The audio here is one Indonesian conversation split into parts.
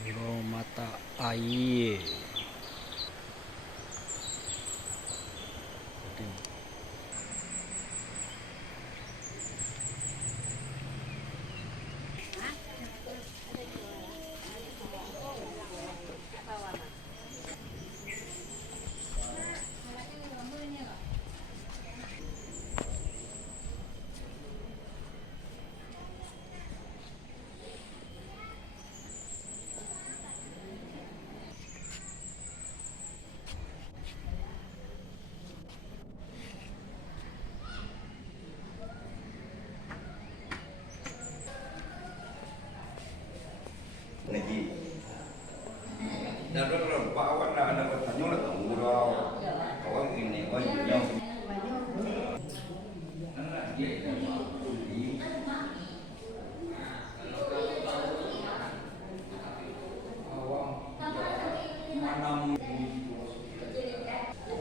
Biro mata air. Niki. Dan kalau bawa nak bertanya lah tahu dah. Kalau ini oh yang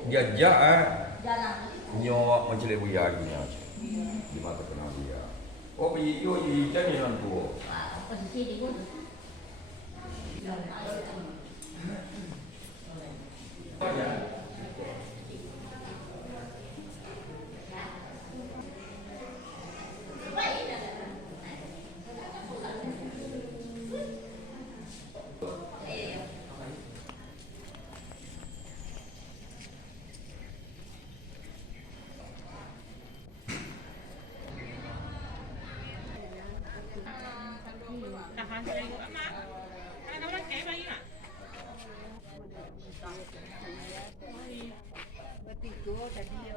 jajak nyawa mencari buaya gini di mata kenal dia. Oh iyo jadi nantu. Bertiga tadi